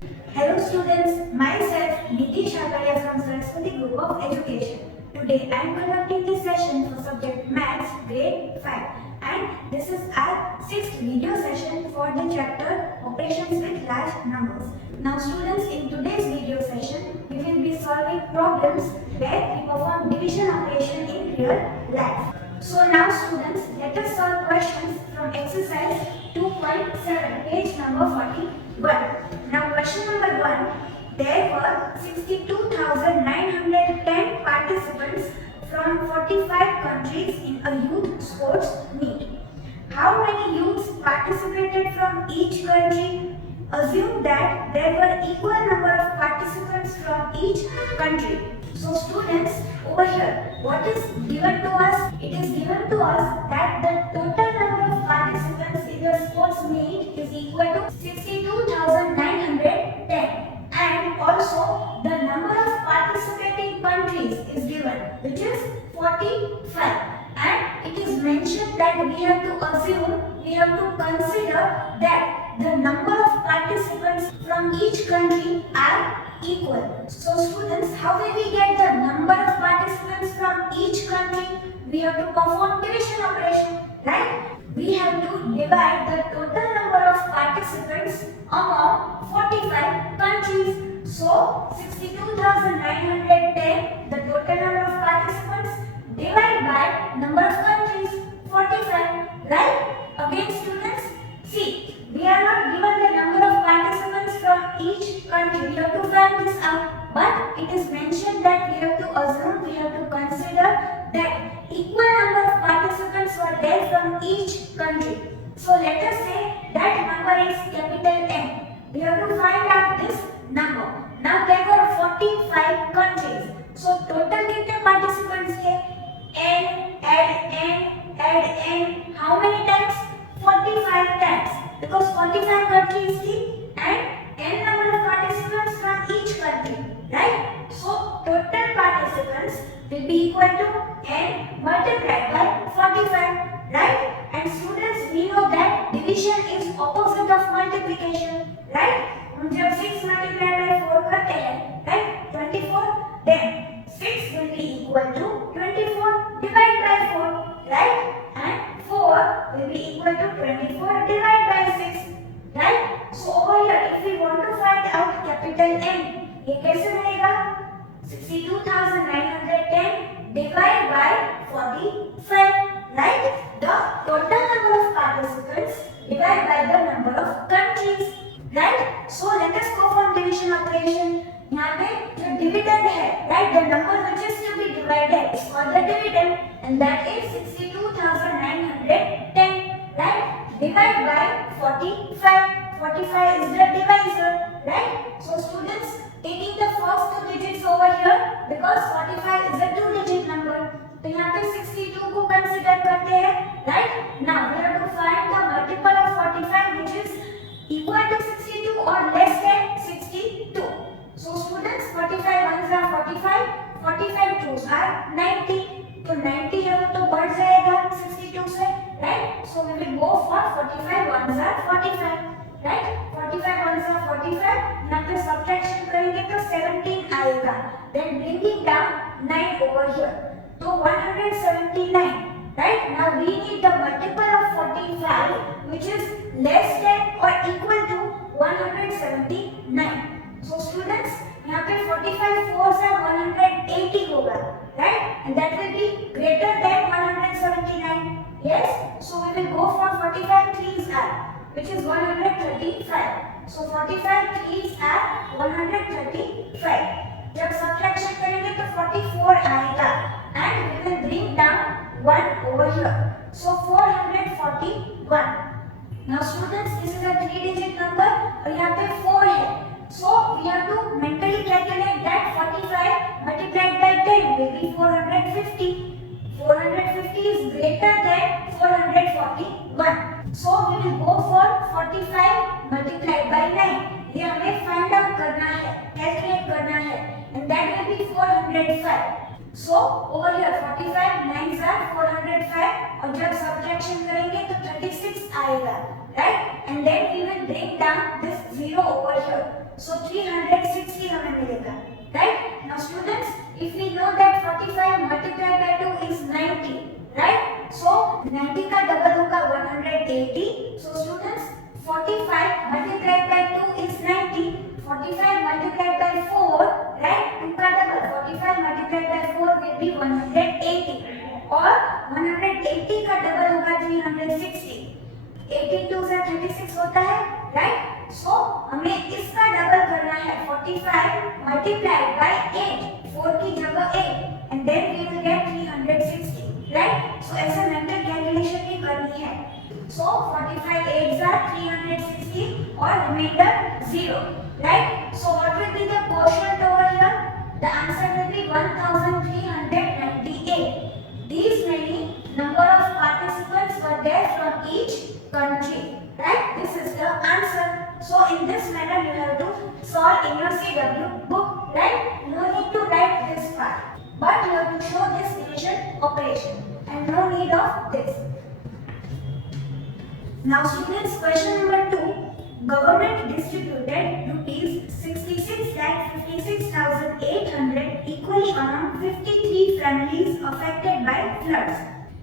Hello students, myself Nitish Agaria from Saraswati Group of Education. Today I am conducting this session for subject Maths grade 5 and this is our 6th video session for the chapter Operations with Large Numbers. Now students, in today's video session we will be solving problems where we perform division operation in real life. So now students, let us solve questions from exercise 2.7 page number 41. Now question number 1. There were 62,910 participants from 45 countries in a youth sports meet. How many youths participated from each country? Assume that there were equal number of participants from each country. So students, over here, what is given to us? It is given to us that the total number of participants in the sports meet is equal to 62,910 and also the number of participating countries is given, which is 45, and it is mentioned that we have to consider that the number of participants from each country are equal. So students, how will we get the number of participants from each country? We have to perform division operation, right? We have to divide the total number of participants among 45 countries. So 62,910, the total number of participants, divided by number of countries, 45, right? Again students, see, we are not given the number of participants from each country. We have to find this out. But it is mentioned that we have to consider that equal number of participants were there from each country. So let us say that number is capital N. We have to find out this number. Now there were 45 countries. So total कितने participants थे? N, add N. How many times? 45 times. Because 45 countries थी and N number of participants from each country, right? So total participants will be equal to N multiplied by 45, right? And students, we know that division is opposite of multiplication, right? जब 6 multiplied by 4 करते हैं, right? 24, then 6 will be equal to 24 divided by 4, right? And 4 will be equal to 24 divided by 6, right? So over here, if we want to find out capital N, ये कैसे मिलेगा? 62,910 divided by 45, right? The total number of participants divided by the number of countries, right? So let us perform division operation. यहाँ पे जो dividend है, right? The number which is to be divided is called the dividend, and that is 62,910, right? Divided by 45. 45 is the divisor, right? So students, taking the first two digits over here, because 45 is a two-digit number, तो यहाँ पे 62 को consider करते हैं, right? Now we have to find the multiple of 45 which is equal to 62 or less than 62. So students, 45 ones are 45, 45 twos are 90. तो 90 है वो तो बढ़ जाएगा 62 से, right? So we will go for 45 ones are 45. Right? 45 ones are 45. यहाँ पे subtraction करेंगे तो 17 आएगा. Then bringing down 9 over here. तो 179. Right? Now we need the multiple of 45 which is less than or equal to 179. So students, यहाँ पे 45 fours are 180 होगा. Right? And that will be greater than 179. Yes? So we will go for 45 threes are, which is 135. So 45 threes are 135. जब subtraction करेंगे तो 44 आएगा and we will bring down 1 over here. So 441. Now students, this is a 3-digit number और यहाँ पे 4 है. So we have to mentally calculate that 45 multiplied by 10 will be 450. 450 is greater than 441. So we will go for 45 multiplied by 9. ये हमें find out करना है, calculate करना है, and that will be 405. So over here 45 9s are 405 और जब subtraction करेंगे तो 36 आएगा. right? And then we will bring down this 0 over here. So 360 हमें मिलेगा, right? Now students, if we know that 45 multiplied by 2 is 90, right? So 90 का double होगा 180. So students, 45 multiplied by 2 is 90. 45 multiplied by 4, right? 2 का double 45 multiplied by 4 will be 180. और 180 का double होगा 360. 18 2 से 36 होता है, right? So हमें इसका डबल करना है 45 multiplied by 8, 4 की जगह 8, and then we will get 360, right? So ऐसा mental calculation भी करनी है. So 45 8s are 360 और remainder 0, right? So what will be the quotient over here? The answer will be 1398. These many number of participants were there from each country, right? This is the answer. So in this manner you have to solve in your CW book, right? No need to write this part, but you have to show this division operation and no need of this. Now students, question number 2. Government distributed rupees 66,56,800 equally among 53 families affected by floods.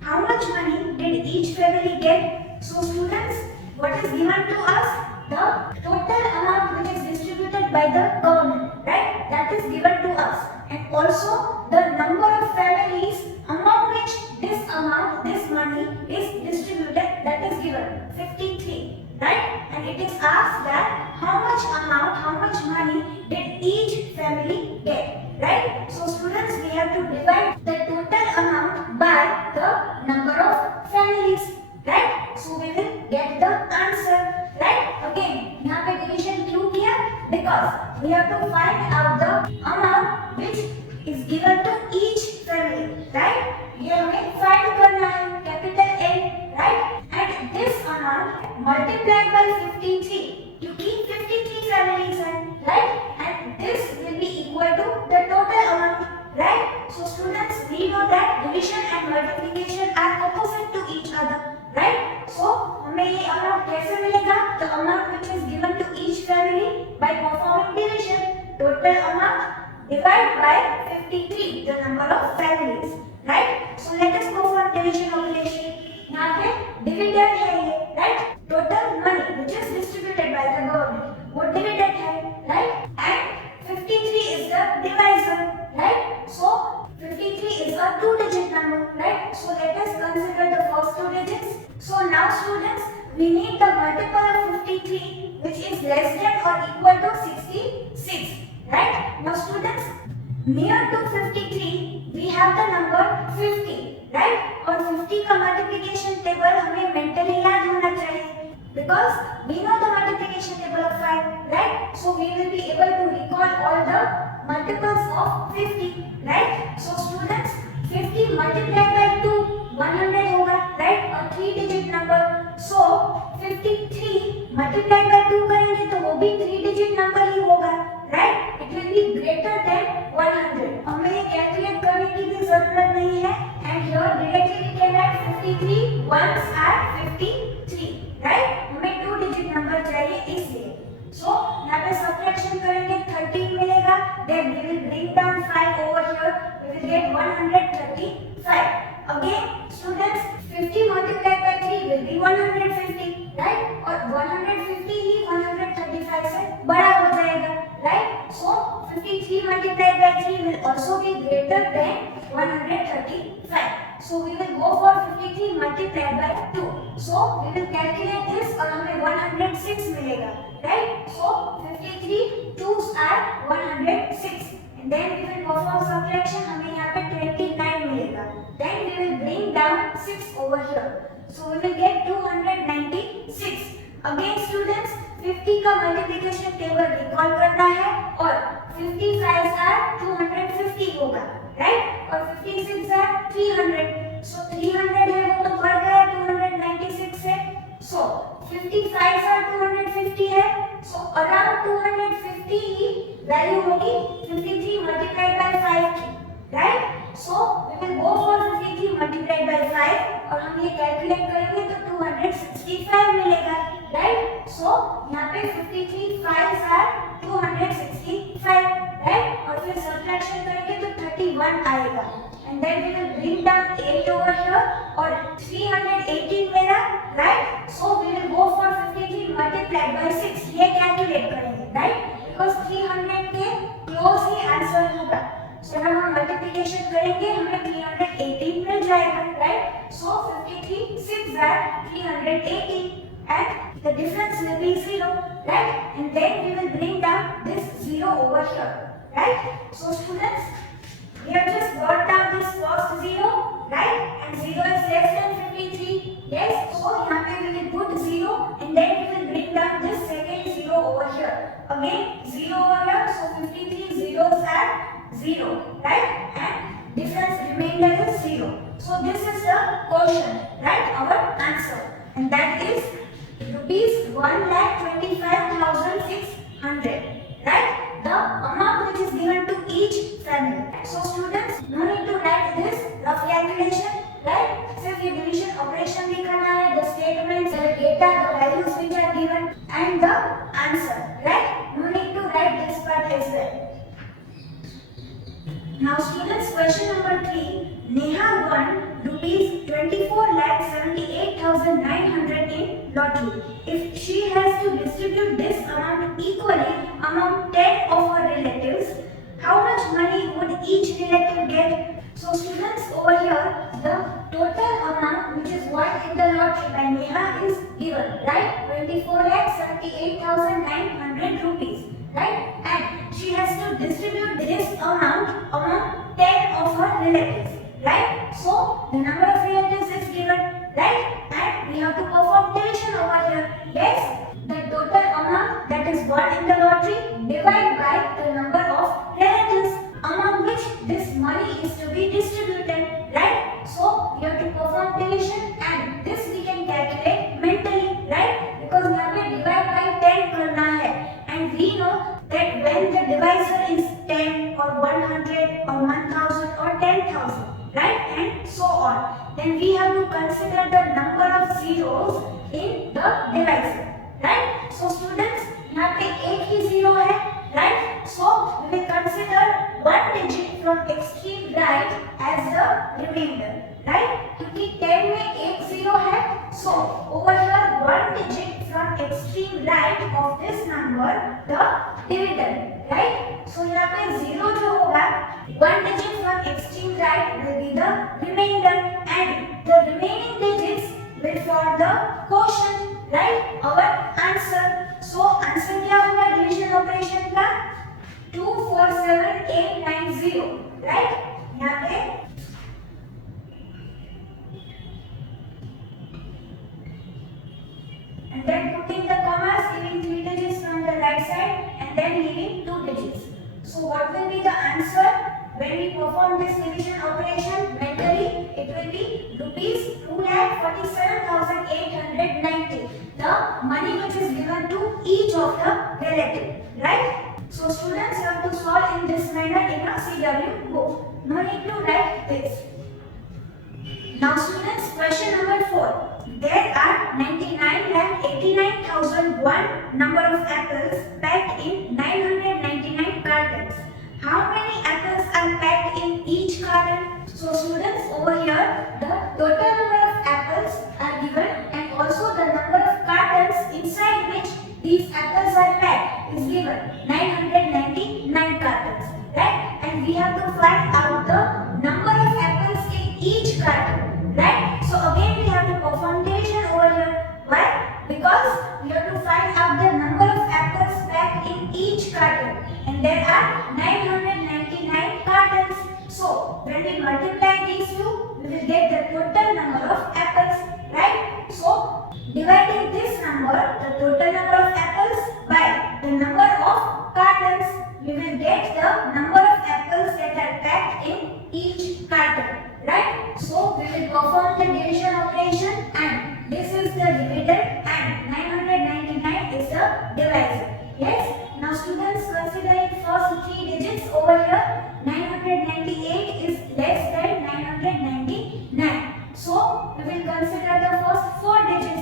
How much money did each family get? So students, what is given to us? The total amount which is distributed by the government, right? That is given to us. And also the number of families among which this amount, this money is distributed, that is given, 53, right? And it is asked that how much amount, how much money did each family get, right? So students, we have to divide the total amount by the number of families, right? So we will get the answer, right? Again, यहाँ पे division क्यों किया? Because we have to find out the amount which is given to each family, right? ये हमें find करना है, capital A, right? And this amount multiplied by 53, क्योंकि 53 families हैं, right? And this will be equal to the total amount, right? So students, we know that division and multiplication are opposite to each other, right? So हमें ये amount कैसे मिलेगा? The amount which is given to each family by performing division. Total amount divided by 53, the number of families, right? So let us go for division operation. यहाँ पे dividend है ये, right? Total money which is distributed by the government, वो dividend है, right? And 53 is the divisor, right? So 53 is a two-digit number, right? So let us consider the first two digits. So now students, we need the multiple of 53 which is less than or equal to 66, right? Now students, near to 53 we have the number 50, right? और 50 का multiplication table हमें mentally याद होना चाहिए, because we know the multiplication table of 5, right? So we will be able to recall all the multiples of 50, right? So students, 50 multiplied by 2, 100 होगा, right? A 3-digit number. So 53 multiplied by 2 करेंगे तो वो भी 3-digit number ही होगा, right? It will be greater than 100. हमें ये calculate करने की भी जरूरत नहीं है. And here directly we can write 53 ones are 53, right? हमें 2-digit number चाहिए इसलिए. So यहाँ पे subtraction करेंगे 13 मिलेगा. Then we will bring down 5 over here. We will get 135. Again students, 50 multiplied by 3 will be 150, right? और 150 ही 135 से बड़ा हो जाएगा, right? So 53 multiplied by 3 will also be greater than 135. So we will go for 53 multiplied by 2. So we will calculate this और हमें 106 मिलेगा, right? So 53 2s are 106. And then we will perform subtraction. हमें यहाँ पे 29 मिलेगा. Then we will bring down 6 over here. So we will get 296. Again students, 50 का multiplication table recall करना है और 55 are 250 होगा, right? और 56 are 300. So 300 है वो तो बढ़ गया 296 से. So 55 are 250 है. So around 250 ही value होगी 53 multiplied by 5 की, right? So we will go for 53 multiplied by 5 और हम ये calculate करेंगे तो 265 मिलेगा, राइट। सो यहाँ पे 53 5s are 265, राइट। और फिर सब्ट्रैक्शन करेंगे तो 31 आएगा, and then we will bring down 8 over here, और 318 मेरा, right. So we will go for 53 multiplied by 6, ये कैलकुलेट करेंगे, राइट, बिकॉज़ 300 के क्लोज ही आंसर होगा। जब हम मल्टीप्लिकेशन करेंगे हमें 318 मिल जाएगा, right. So 53 6 are 318, and the difference will be 0, right, and then we will bring down this 0 over here, right. So students, we have just brought down this first 0, right, and 0 is less than 53, yes. So यहाँ पे we will put 0, and then we will bring down this second 0 over here, again 0 over here. So 53 zeros are 0, right, and difference remainder is 0. So this is the quotient, right, our answer, and that is rupees 1,25,600, right, the amount which is given to each family. So students, no need to write this rough calculation, right, सिर्फ ये division operation भी करना है, the statements, the data, the values which are given, and the answer, right, no need to write this part as well. Now students, question number 3, Neha won rupees 24,78,900 in lottery. If she has to distribute this amount equally among 10 of her relatives, how much money would each relative get? So students, over here the total amount which is won in the lottery by Neha is given, right, 24,78,900 rupees, right, and she has to distribute this amount among 10 of her relatives, right. So the number of relatives is given, right, and we have to perform division over here. Yes, the total amount that is won in the lottery divided by the number of relatives among which this money is to be distributed, right. So we have to perform division, and this we can calculate mentally, right, because यहाँ पे divide by 10 करना है, and we know that when the divisor is 10 or 100 or 1000 or 10,000, right, and so on, then we have to consider the number of zeros in the divisor, right. So students, यहाँ पे एक ही zero है, right, so we will consider one digit from extreme right as the remainder, right, क्योंकि 10 में एक zero है, so over here one digit from extreme right of this number the dividend, right. So यहाँ पे zero जो होगा, one digit from extreme right will be the remainder, and the remaining digits will form the quotient, right, our answer. So answer क्या होगा division operation का? 247,890, right, यहाँ पे and then putting the commas, giving 3 digits from the right side, and then leaving 2 digits. So what will be the answer when we perform this division operation mentally? It will be rupees 2,47,890, the money which is given to each of the relative, right? So students, you have to solve in this manner in a CW book. No need to write this. Now students, question number 4. There are 99,89,001 number of apples packed in 999 cartons. How many apples are packed in each carton? So students, over here the total number of apples are given, and also the number of cartons inside which these apples are packed is given, 999 cartons, right? And we have to find out the number of apples in each carton, right? So again we have to perform division over here. Why? Because we have to find out the number of apples packed in each carton, and there are 999 cartons. So when we multiply these two, we will get the total number of apples, right? So dividing this number, the total number of apples, by the number of cartons, we will get the number of apples that are packed in each carton, right? So we will perform the division operation, and this is the dividend and 999 is the divisor. Yes? Now students, considering first 3 digits over here, 998 is less than 999. So we will consider the first 4 digits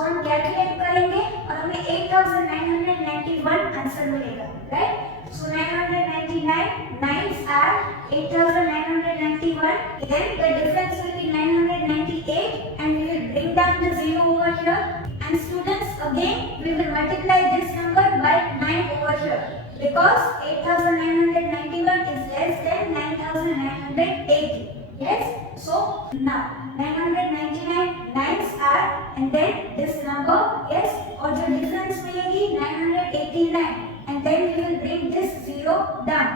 सो हम calculate करेंगे और हमें 8991 answer मिलेगा, right? So 999 9s are 8991, then the difference will be 998 and we will bring down the 0 over here, and students again we will multiply this number by 9 over here because 8991 is less than 9980. Yes, so now 999 9s are and then this number, yes, और जो difference मिलेगी 989 and then we will bring this 0 down.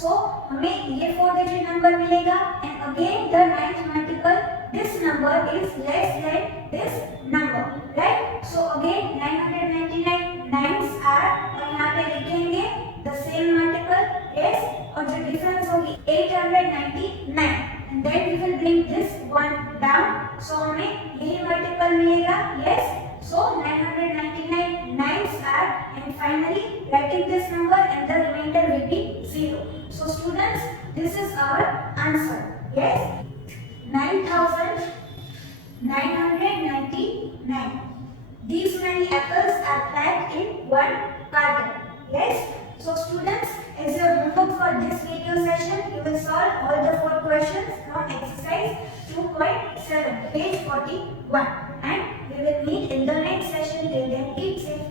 So हमें ये 4 digit number मिलेगा and again the ninth multiple this number is less than this number, right? So again 999 9s are और यहाँ पे लिखेंगे the same multiple, yes, और जो difference होगी 899 and then we will bring this one down. So हमें यही multiple मिलेगा, yes. So 999 9s are and finally writing this number and the remainder will be 0. So students, this is our answer. Yes, 9999. These many apples are packed in one carton. Yes. So students, as your homework for this video session, you will solve all the 4 questions from exercise 2.7, page 41. And we will meet in the next session. Till then, keep safe.